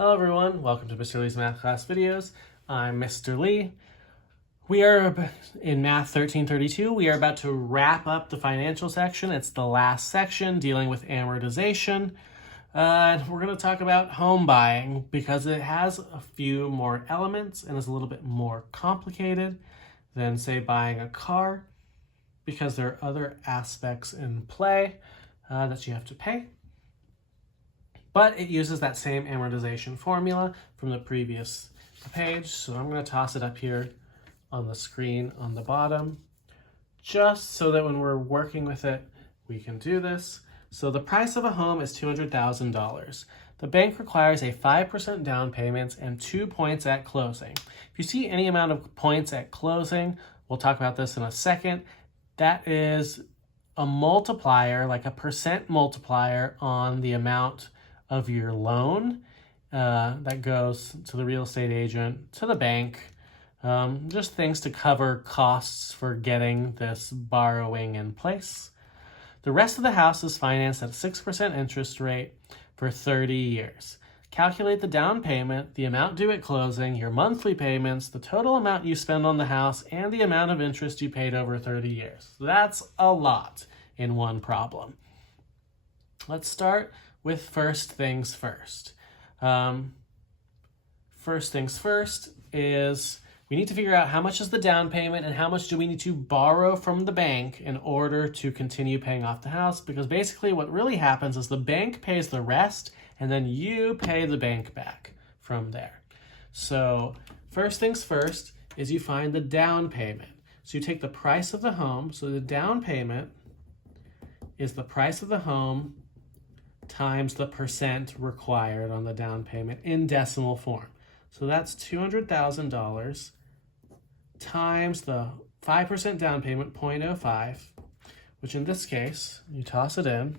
Hello everyone, welcome to Mr. Lee's Math Class Videos. I'm Mr. Lee. We are in Math 1332. We are about to wrap up the financial section. It's the last section dealing with amortization. We're going to talk about home buying because it has a few more elements and is a little bit more complicated than, say, buying a car because there are other aspects in play that you have to pay. But it uses that same amortization formula from the previous page. So I'm going to toss it up here on the screen on the bottom, just so that when we're working with it, we can do this. So the price of a home is $200,000. The bank requires a 5% down payment and 2 points at closing. If you see any amount of points at closing, we'll talk about this in a second, that is a multiplier, like a percent multiplier on the amount of your loan that goes to the real estate agent, to the bank, just things to cover costs for getting this borrowing in place. The rest of the house is financed at a 6% interest rate for 30 years. Calculate the down payment, the amount due at closing, your monthly payments, the total amount you spend on the house, and the amount of interest you paid over 30 years. So that's a lot in one problem. Let's start with first things first. First things first is we need to figure out how much is the down payment and how much do we need to borrow from the bank in order to continue paying off the house, because basically what really happens is the bank pays the rest and then you pay the bank back from there. So first things first is you find the down payment. So you take the price of the home, so the down payment is the price of the home times the percent required on the down payment in decimal form. So that's $200,000 times the 5% down payment, 0.05, which in this case, you toss it in.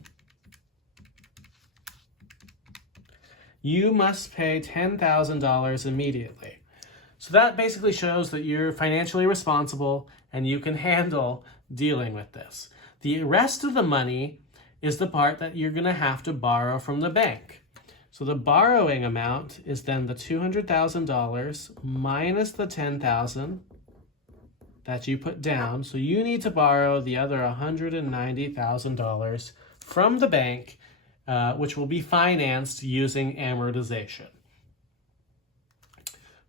You must pay $10,000 immediately. So that basically shows that you're financially responsible and you can handle dealing with this. The rest of the money is the part that you're going to have to borrow from the bank. So the borrowing amount is then the $200,000 minus the $10,000 that you put down. So you need to borrow the other $190,000 from the bank, which will be financed using amortization.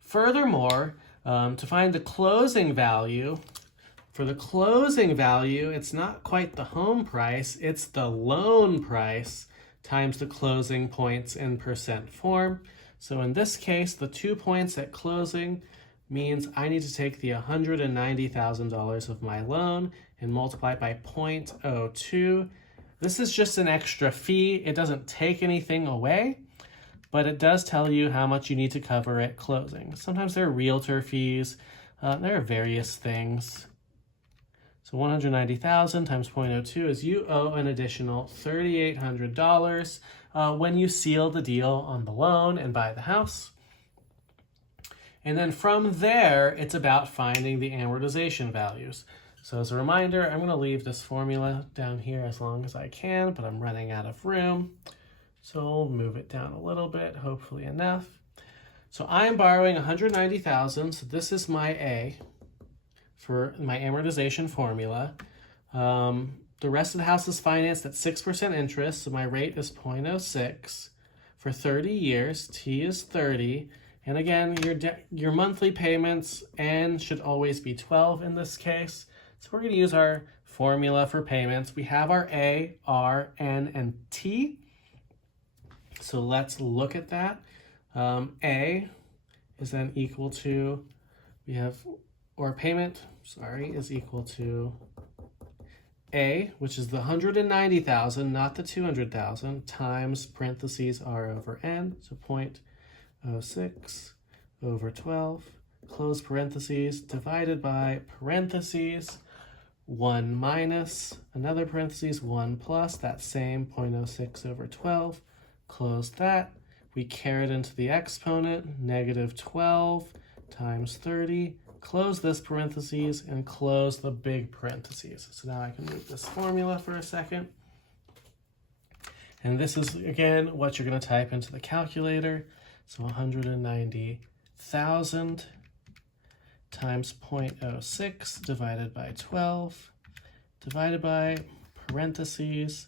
Furthermore, to find the closing value, for the closing value, it's not quite the home price, it's the loan price times the closing points in percent form. So in this case, the 2 points at closing means I need to take the $190,000 of my loan and multiply it by 0.02. This is just an extra fee. It doesn't take anything away, but it does tell you how much you need to cover at closing. Sometimes there are realtor fees. There are various things. So $190,000 times 0.02 is you owe an additional $3,800 when you seal the deal on the loan and buy the house. And then from there, it's about finding the amortization values. So as a reminder, I'm going to leave this formula down here as long as I can, but I'm running out of room. So we'll move it down a little bit, hopefully enough. So I am borrowing $190,000, so this is my A for my amortization formula. The rest of the house is financed at 6% interest, so my rate is 0.06 for 30 years. T is 30. And again, your monthly payments N should always be 12 in this case. So we're going to use our formula for payments. We have our A, R, N, and T. So let's look at that. A is then equal to, we have, or payment, is equal to A, which is the 190,000, not the 200,000, times parentheses R over N, so 0.06 over 12, close parentheses, divided by parentheses, 1 minus, another parentheses, 1 plus, that same 0.06 over 12, close that. We carry it into the exponent, negative 12 times 30, close this parentheses, and close the big parentheses. So now I can move this formula for a second. And this is, again, what you're going to type into the calculator. So 190,000 times 0.06 divided by 12 divided by parentheses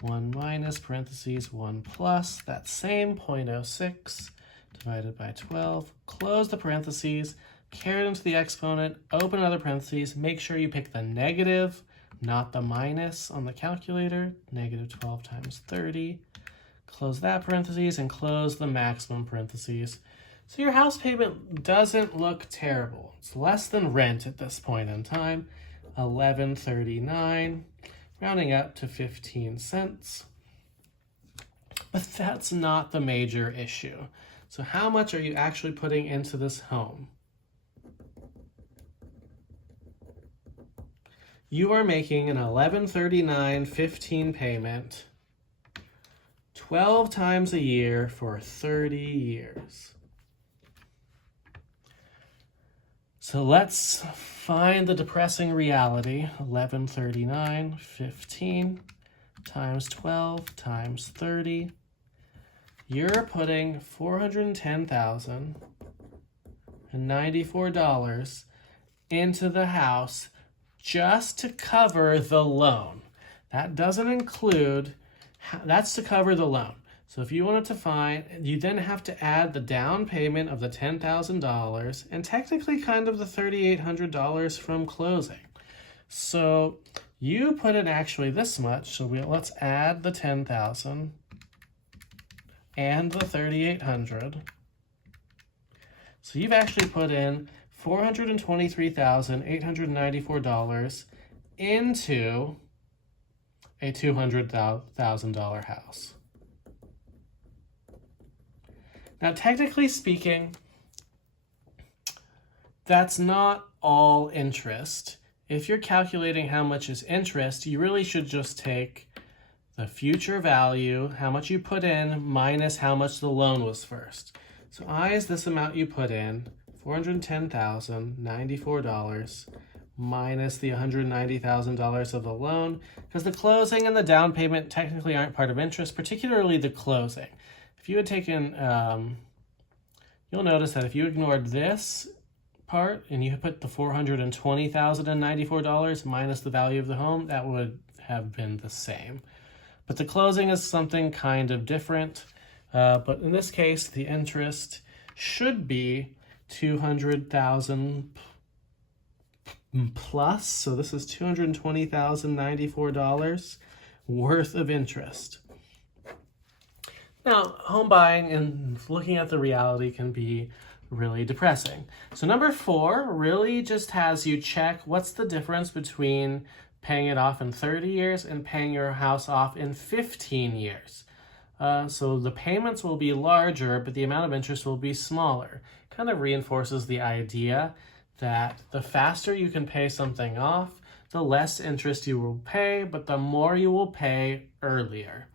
1 minus parentheses 1 plus that same 0.06 divided by 12. Close the parentheses, carry it into the exponent, open another parentheses. Make sure you pick the negative, not the minus on the calculator. Negative 12 times 30. Close that parentheses and close the maximum parentheses. So your house payment doesn't look terrible. It's less than rent at this point in time, $11.39, rounding up to 15 cents. But that's not the major issue. So how much are you actually putting into this home? You are making an $11.39.15 payment 12 times a year for 30 years. So let's find the depressing reality. 11.39.15 times 12 times 30. You're putting $410,094 into the house just to cover the loan. That doesn't include, that's to cover the loan. So if you wanted to find, you then have to add the down payment of the $10,000 and technically kind of the $3,800 from closing. So you put in actually this much, so let's add the $10,000 and the $3,800. So you've actually put in $423,894 into a $200,000 house. Now, technically speaking, that's not all interest. If you're calculating how much is interest, you really should just take the future value, how much you put in, minus how much the loan was first. So I is this amount you put in, $410,094, minus the $190,000 of the loan, because the closing and the down payment technically aren't part of interest, particularly the closing. If you had taken, you'll notice that if you ignored this part and you put the $420,094 minus the value of the home, that would have been the same. But the closing is something kind of different. But in this case, the interest should be $200,000 plus. So this is $220,094 worth of interest. Now, home buying and looking at the reality can be really depressing. So number 4 really just has you check what's the difference between paying it off in 30 years and paying your house off in 15 years. So the payments will be larger, but the amount of interest will be smaller. Kind of reinforces the idea that the faster you can pay something off, the less interest you will pay, but the more you will pay earlier.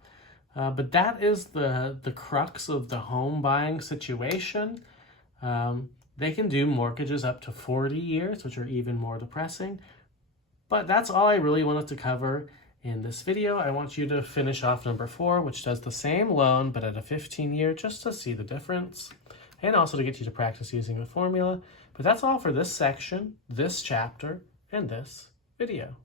But that is the crux of the home buying situation. They can do mortgages up to 40 years, which are even more depressing. But that's all I really wanted to cover in this video. I want you to finish off number 4, which does the same loan, but at a 15-year, just to see the difference. And also to get you to practice using the formula. But that's all for this section, this chapter, and this video.